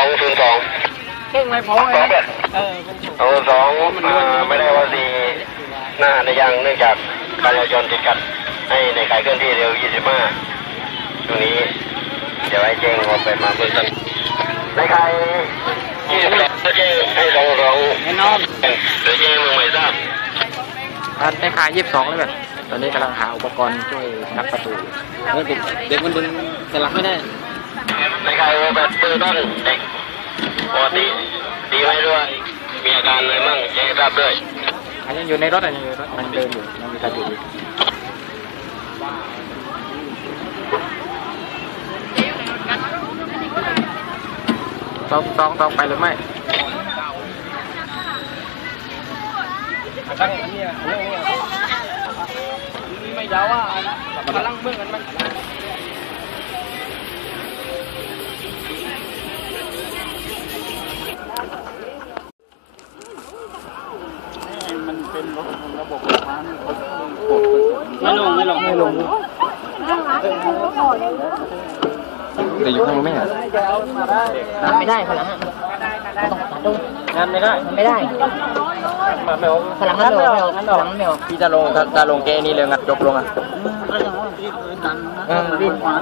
องศูนย์สองเก่งไม่พอสองแปดเออมันถูกเอาสองอ่าไม่ได้ว่าสีหน้าในยางเนื่องจากการจราจรติดขัดให้ในการเคลื่อนที่เร็ว 25ช่วงนี้เดี๋ยวให้แจ้งว่าไปมาเบื้องต้นในใคร28ก็แจ้งให้สองสองแน่นอนเดี๋ยวแจ้งเมืองใหม่ทราบอันในขายยี่สิบสองเลยแบบตอนนี้กำลังหาอุปกรณ์ช่วยงัดประตูอยู่แล้วเด็กเด็กมันดึงสลักไม่ได้ ในใครว่าแบบเบื้อต้นเด็กปกติดีไหมด้วย มีอาการอะไรมั่งแจ้งทราบด้วยอันยังอยู่ในรถอันยังอยู่ในรถมันเดินอยู่ยังมีการดูกอยู่ต้องต้องต้องไปหรือไม่ตั้งอันนี้อันนี้ไม่ยาวอะกำลังเมื่อกันมัน ไม่ลงไม่ลงไม่ลงเดี๋ยวอยู่ข้างนู้นไหมอะไม่ได้พลังงงานไม่ได้มันไม่ได้มาไม่ออกพลังนั้นไม่ออกไม่ออกพลังไม่ออกพี่จะลงจะลงแกนี่เลยงัดยกลงอะ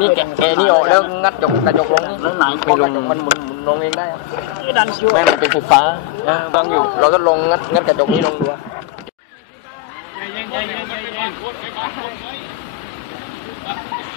นี่แกแกนี่ออกแล้วงัดยกกระจกลงไม่ลงมันหมุนลงเองได้อะดันชิวไม่มันเป็นไฟฟ้าเออต้องอยู่ เราต้องลงงัดงัดกระจกนี้ลงดู อะได้แล้วได้แล้ว